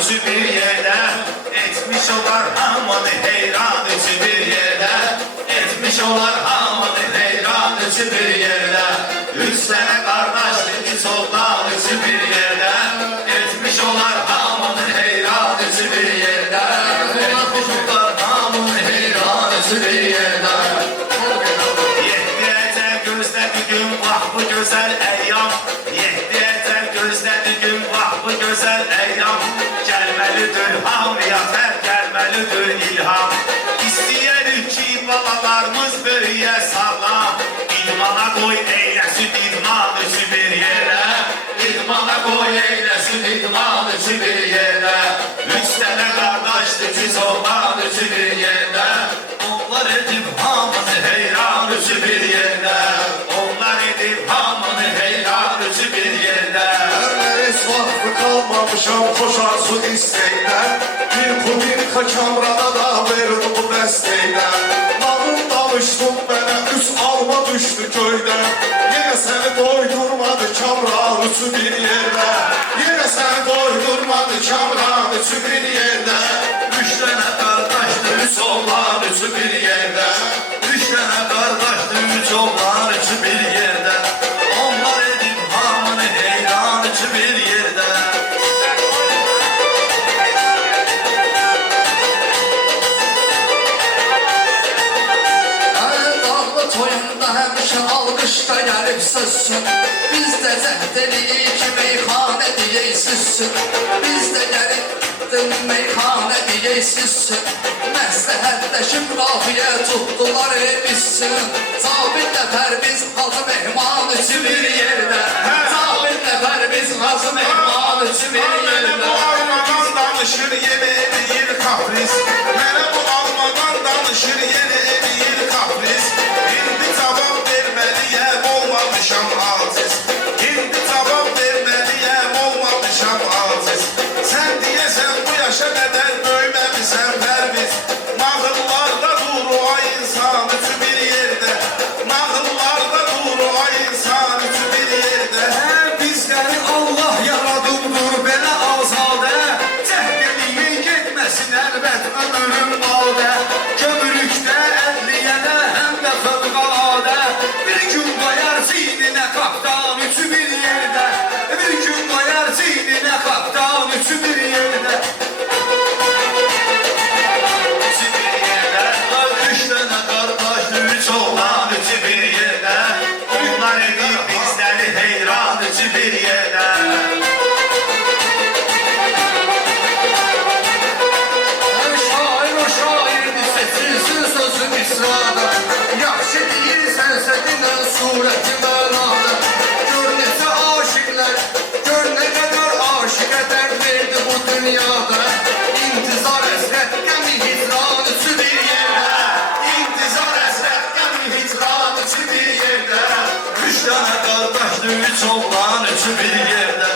üçü bir yerde. Etmiş olar hamını heyran üçü bir yerde. Etmiş olar hamını heyran üçü bir yerde. Üç tane kardeşlik üç oğlan üçü bir yerde. Etmiş olar hamını heyran üçü bir yerde. Etmiş olar hamını heyran üçü bir yerde. Yehdiyete gözledi gün vah bu güzel eyyam. Yehdiyete gözledi gün vah bu güzel eyyam. Gelmelidir hamiyete, gelmelidir ilham. İsteyerik ki babalarımız böyüye sağlam. İdmana koy eylesin idman üçü bir yere. İdmana koy eylesin idman üçü bir yere. Üç tane kardeşlik üç oğlan üçü bir yere. Onlar edip hamını heyran üçü bir yerde. Onlar edip hamını heyran üçü bir yerde. Ermeniz vakfı kalmamışam koşar su isteyler. Bir kubin kaçamrada da verdim bu desteyler. Nalın danıştım bana üç alma düştü köyden. Yine seni doydurmadı kamran üçü bir yerde. Yine seni doydurmadı kamran üçü bir yerde. Üç tane kardeşti üç oğlan üçü bir yerde. Üç tane kardeşti üç oğlan üçü bir yerde. Onlar edip hamını heyran üçü bir yerde. Dağlı toyunda həmişə alqışda gəlib sözsün. Biz də cəhd eləyik ki, meyxanə deyək süzsün. Biz də gəlib meyxanə deyək süzsün. Məsləhətləşib qafiyə tutdular bizsin. Zabitlə pərviz hazı mehman üçü bir yerdə. Zabitlə pərviz hazı mehman üçü bir Mənə bu yerdə. almadan danışır yeni eləyir kapris. Mənə bu almadan danışır yeni eləyir kapris. İndi cavab verməliyəm olmamışam aciz. İndi cavab verməliyəm olmamışam aciz. Sən deyəsən bu yaşa qədər böyməmisən pərviz. Nağıllarda dur o insan üçü bir yerdə. Nağıllarda dur o insan üçü bir yerdə. Bizləri Allah yaradıbdır belə azadə. Cəhd eləyir getməsin əlbət ömrüm badə. Kömürükdə ədliyədə həm də fövqəladə. Bir gün qoyar çiyninə qaptan üçü bir yerdə. Bir gün qoyar çiyninə qaptan üçü bir yerdə. Üçü bir yerdə. Üç dənə qardaşlı üç oğlan üçü bir yerdə. Onlar edib bizləri heyran üçü bir yerdə. Şair o şairdir, seçilsin sözü misrada. Yaxşı deyirsənsə dinən surəti mənada. Gör necə aşiqlər, gör nə qədər aşiqə dərd verdi bu dünyada. İntizar əsrət qəmi hicran üçü bir yerdə. İntizar əsrət qəmi hicran üçü bir yerdə. Üç dənə qardaşlı üç oğlan üçü bir yerdə.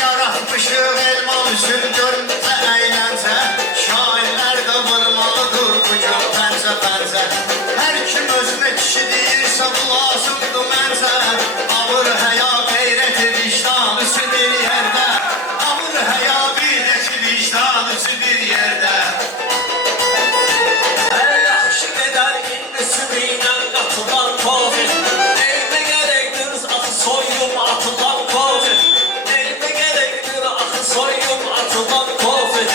Yaratmışıq elman üçün görmüsə əyləncə. Şairlər də vurmalıdır bu gün pəncə pəncə. Hər kim özünə kişi deyirsə bu lazımdır məncə. Alır həya qeyrəti vicdan üçü bir yerdə. Alır həya birdəki vicdan üçü bir yerdə. Yaxşı qədər indi sümüylə qatılan Covid. Elmə gərəkdir axı soyum atılan Covid. Elmə gərəkdir axı soyum atılan Covid.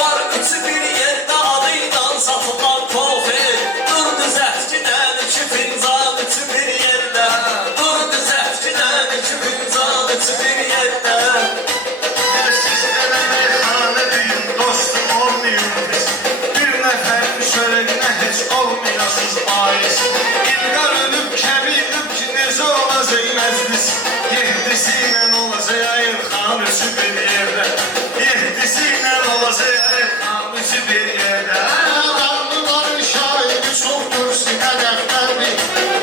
Var üçü bir yerdə adıyla satılan Covid. Dur düzəltkidən iki fincan üçü bir yerdə. Dur düzəltkidən iki fincan üçü bir yerdə. Siz elə meyxanə deyin, dostum olmayın biz. Bir nəfərin şöhrətinə heç olmayasız bais. İlqar ölüb, kəbilib ki, necə olacaq məclis. Yehdisi ilə olacaq Ayırxan üçü bir yerdə. Yehdisi ilə olacaq Ayırxan üçü bir yerdə. Adamlıların şahidi çoxdur sinə dəftərli.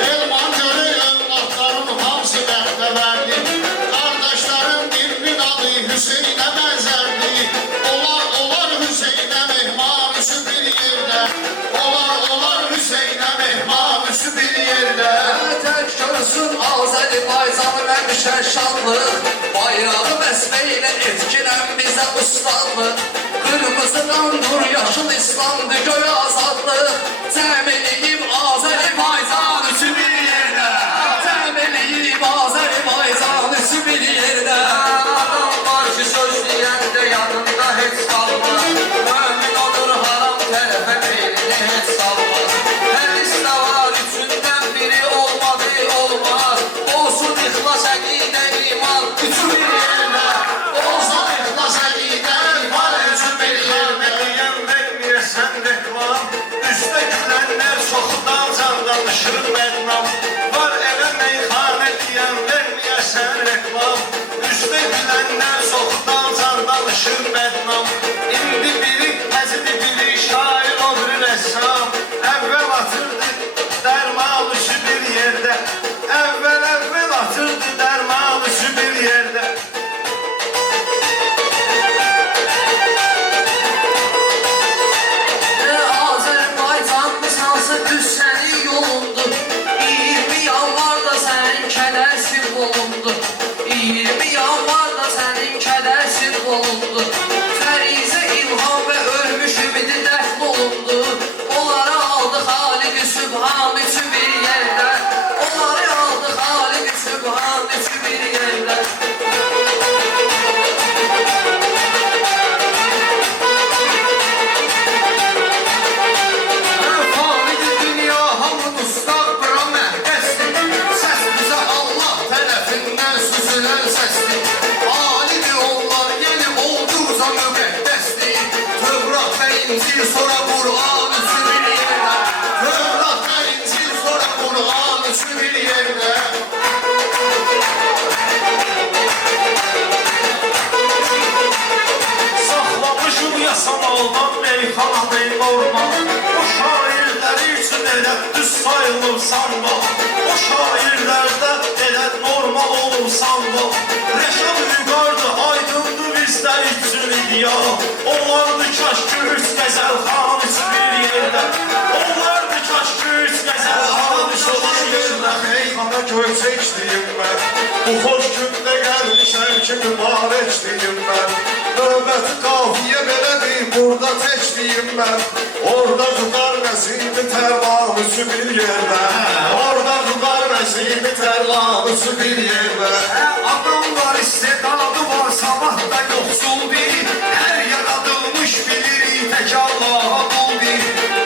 Elman görü övladların hamısı dəftəvərli. Qardaşlarım birinin adı Hüseynə bənzərli. Olar Hüseynə mehman üçü bir yerdə. Olar Hüseynə mehman üçü bir yerdə. Tək görsün Azərbaycanı məmişə şanlıq. Bayrağı məslə ilə etkinən bizə ustadlıq. İslam'dır göy azadlıq Cəm eləyib Azərbaycan üçü bir yerdə Cəm eləyib Azərbaycan üçü bir yerdə Adam var ki söz deyəndə yanında heç qalmaz Mömin olur haram tərəfə meyilini heç salmaz Hədis də var üçündən biri olmadı olmaz Olsun ixlas əqidə iman üçü bir yerdə Olsun ixlas əqidə iman üçü bir yerdə Deyən verməyəsən reklam Üstə gülənlər çoxdan can danışır bədnam Var elə meyxanə deyən verməyəsən reklam Üstə gülənlər çoxdan can danışır bədnam İndi biri həzidi biri şair o bir rəssam Əvvəl atırdı dərman üçü bir yerdə Əvvəl atırdı dərman üçü bir yerdə Azərbaycanlı sansı düz sənin yolundur 20 yanvarda sənin kədər simvolundur 20 yanvarda sənin kədər simvolundur Fərizə, İlham və ölmüş ümidi dəfn olundu Onları aldı Xaliq-i Sübhan üçü bir yerdə Onları aldı Xaliq-i Sübhan üçü bir yerdə Fani dünya hamı ustaq bura məhbəsdir Səs bizə Allah tərəfindən süzülən səsdir Alidir onlar, yəni olduqca müqəddəsdir Tövrat və İncil sonra Qur'an üçü bir yerdə Tövrat və İncil sonra Qur'an üçü bir yerdə Saxlamışım yasamaldan meyxana normal O şairləri üçün elə düz sayılıb sanma O şairlərdə elə normal olub sanma Rəşad Vüqardı, aydındı bizdə üçün idya Onlardı kaşkı üç qəzəlxan üç bir yerdə Onlardı kaşkı üç qəzəlxan üç bir yerdə Meyxana göçəkdiyim mən Bu xoş gündə gəlmişəm ki mübarəkdiyim mən Növbəti qafiyə belədir, burada təkdiyim mən Orada tutar nəsibi tərlan üçü bir yerdə Orada tutar nəsibi tərlan üçü bir yerdə Adam var, istedadı var, sabah da yoxsul bir Hər yaradılmış bilir, tək Allah'a qul bir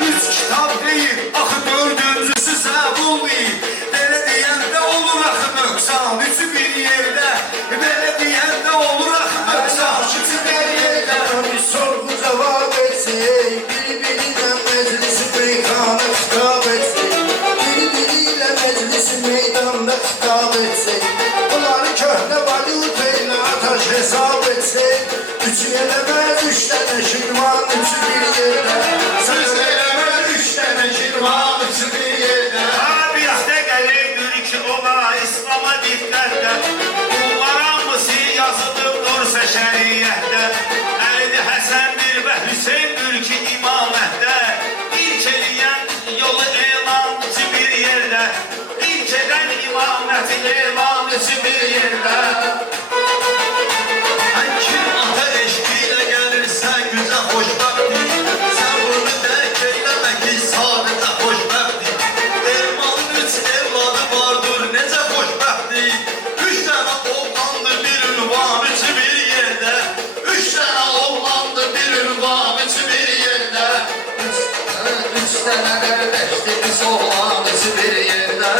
Üç kitab deyil, axı dördüncüsü səbul bir Belə deyəndə olur axı nöqsan üçü bir yerdə Belə deyəndə olur axı nöqsan üçü bir yerdə Bir sorgu cevap etsek Birbiriyle meclisi meydana hitap etsek Birbiriyle meclisi meydanda hitap etsek Bunları köhne valutayla ataş hesap etsek Üç yelemez üç tane şirvan üçü bir yerde Söz eləməz üç dənə şirvan üçü bir yerdə Bir hafta gələkdir ki ola İslam'a diqqətlə Bunlar hamısı yazılıbdırsa şəriətdə Əlidir Həsəndir və Hüseyndir ki imamətdə İlk eləyən yolu elan üçün bir yerdə İlk edən imaməti elan üçün bir yerdə Kim ata eşqi ilə gəlirsə gücə xoşbəxtdir Sən bunu dərk eyləmə ki sadəcə xoşbəxtdir Dermanın üç evladı vardır necə xoşbəxtdir Üç dənə oğlandır bir ünvan üçü bir yerdə Üç dənə oğlandır bir ünvan üçü bir yerdə Üç tane kardeşlik biz oğlan üçü bir yerde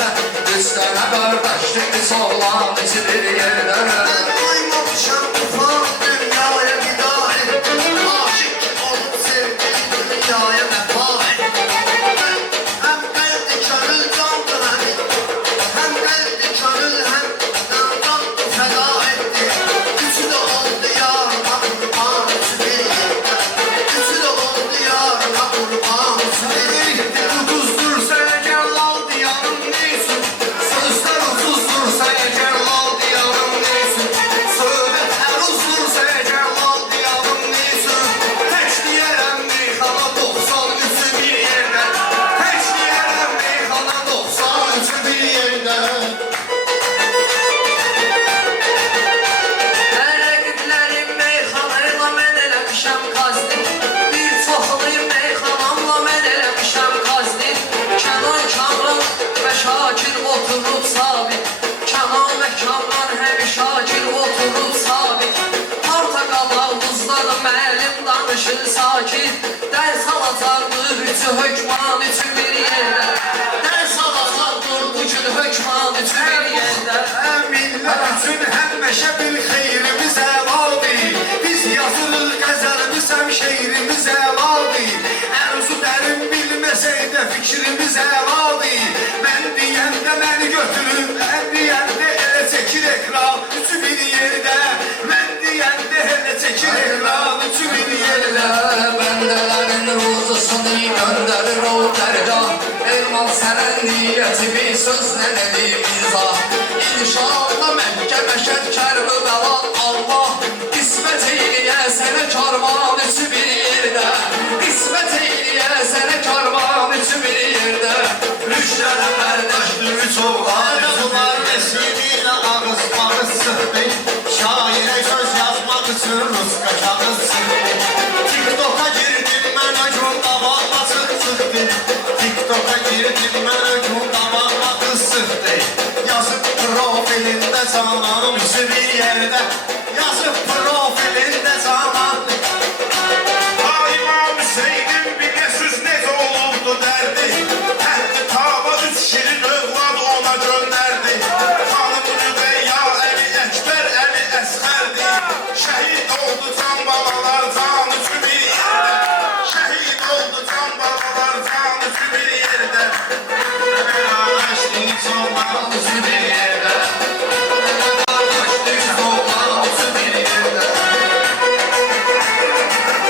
Üç tane kardeşlik biz oğlan üçü bir yerde Mən duymamışam ufaq dünyaya vida etdim Aşık ki olub sevgili dünyaya vəfa etdim Həm qəlbi könül candır həmin Həm qəlbi könül həm candır fəda etdim Üçü də oldu yarına qurban üçü bir yerdə Üçü də oldu yarına qurban üçü bir yerdə Uduzdursa əgər lal diyarım neysin Sözlər uduzdursa əgər lal diyarım neysin Söhbət hər uzdursa əgər lal diyarım neysin Tək deyərəm meyxana 93-ü bir yerdə Tək deyərəm meyxana 93-ü bir yerdə Rəqiblərim meyxanayla mən eləmişəm qazdım Bir çoxlu müəllim danışır sakin Dərs alacaqdır üçü hökman üçü bir yerdə Dərs alacaqdır bu gün hökman üçü bir yerdə Millət üçün həmişə bir xeyrimiz əladır. Biz yazırıq qəzəlimiz həm şeirimiz əladır. Ərzu dərin bilməsəydə fikrimiz əladır. Mən deyəndə məni götürür, mən deyəndə elə çəkir ekran üçü bir yerdə. Mən deyəndə elə çəkir ekran üçü bir yerdə. Bəndələrin ruzusunu göndərir o dərgah Elman sənən niyyəti bir sözlə nedir izah İnşallah Məkkə məşəd Kərbəla Allah qismət eyliyə sənə karvan üçü bir yerdə Qismət eyliyə sənə karvan üçü bir yerdə Rüştələ qardaşdır üç oğlan. Yazılar vəsilə ağız bağız sıxdı. Şairə söz yazmaq üçün ruska kağız sıxdı. TikTok'a girdim mən öcüm davama sıxdı. TikTok'a girdim mən öcüm davama qız sıxdı. Yazıb profilində canan üçü bir yerdə. Yazıb profilində canan. Ay İmam Hüseynin biləsiz necə olubdu dərdi Həddi tava üç şirin övlad ona göndərdi Xanım Rüqeyya Əli Əkbər Əli Əsxərdi Şəhid oldu can balalar can üçü bir yerdə Şəhid oldu can balalar can üçü bir yerdə Qardaşdır üç oğlan üçü bir yerdə. Qardaşdır üç oğlan üçü bir yerdə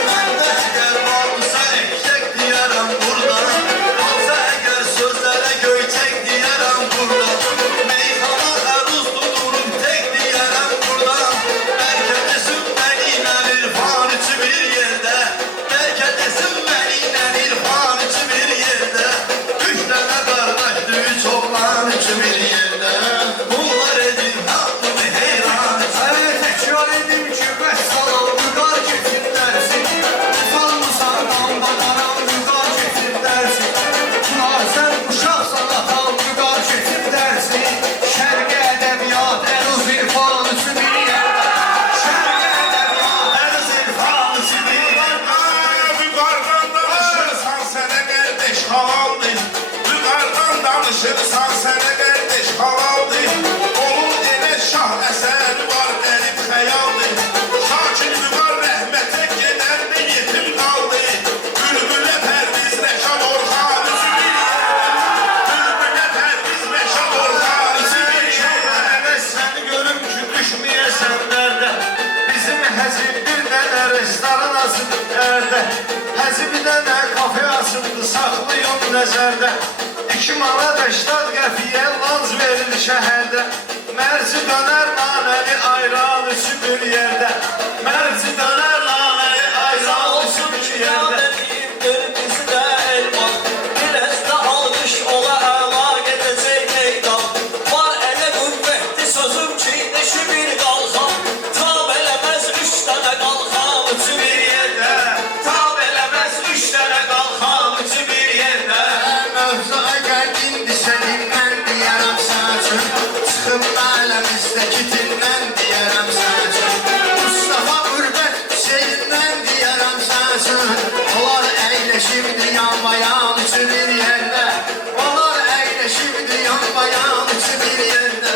Məndə əgər varsa eşək deyərəm burada. Olsa əgər sözlərə göyçək deyərəm burada. Meyxana əruz tuturum tək deyərəm burada. Bəlkə desin məni ilə irfan üçü bir yerdə. Bəlkə desin məni ilə irfan üçü bir yerdə. Üç dənə qardaşdır üç oğlan üçü bir yerdə. Bunlar edir hamını heyran. Sənə təkrar edim ki vəssalam vüqar getir dərsin. Utanmısan qanbadaram vüqar getir dərsin. Sən uşaqsan atan vüqar getir dərsin. Şərqi ədəbiyyat əruz irfan üçü bir yerdə. Şərqi ədəbiyyat əruz irfan üçü bir yerdə. Vüqardan danışırsan sənə qardaş halaldır Vüqardan danışırsan sənə qardaş halaldır Onun elə şah əsəri var qərib xəyaldır Şakir Vüqar rəhmətə gedəndə yetim qaldı Bülbülə pərviz Rəşad Orxan üçü bir yerdə Bülbülə pərviz Rəşad Orxan üçü bir yerdə Əvəz səni görüm ki düşməyəsən dərdə. Bizim həzib bir dənə restoran açıb dərdə. Həzib bir dənə kafe açıbdı saxlayım nəzərdə. 2 manat 80 qəpiyə lanc verir şəhərdə. Mərci dönər nanəli ayran üçü bir yerdə. Mərci dönər nanəli ayran üçü bir yerdə. Biraz da almış ola əla gedəcək meydan Var elə qüvvətli sözüm ki neşi bir qalxan Tab eləməz üç dənə qalxan üçü bir yerdə Tab eləməz üç dənə qalxan üçü bir yerdə Mövzu əgər dindirsə dindən deyərəm sən üçün. Çıxıb aləmizdəki dindən deyərəm sən üçün. Mustafa Qürbət Hüseynindən deyərəm sən üçün. Onlar əyləşibdi yanmayan üçü bir yerdə. Onlar əyləşibdi yanmayan üçü bir yerdə.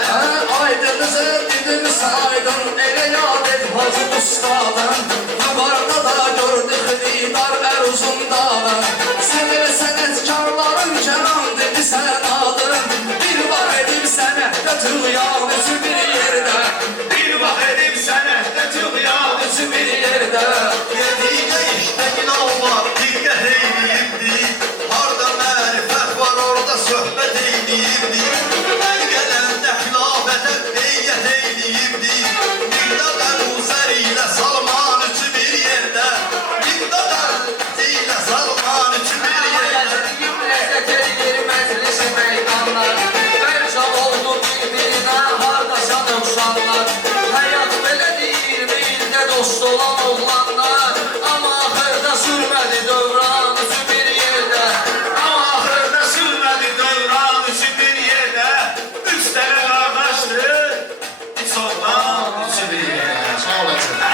Aydınızı dedim saydım Elə yad et Hacı Ustadın Vüqarda da gördük xidar əruzundadır Sənə və sənətkarların kəram dedi sən adın Bir var edib sənətdə tüğyan üçü bir yerdə Bir var edib sənətdə tüğyan üçü bir yerdə Yediğine işte günah var, dikkat eyleyimdi. Harda mərifət var, orada söhbət eyleyimdi. Mən gələndə xilafətə beyyət eyleyimdi. Miqdad Əbuzər ilə Salman üçü bir yerdə. Miqdad Əbuzər ilə Salman üçü bir yerdə. Ləzzət eləyir məclisi meydanlar Bərcan oldu bir-birinə hardaşan uşaqlar Həyat belə deyir ildə dost olan oğlanlar Amma axırda sürmədi dövran üçü bir yerdə Amma axırda sürmədi dövran üçü bir yerdə Üç dənə qardaşdır, üç oğlan üçü bir yerdə Sağ olasın.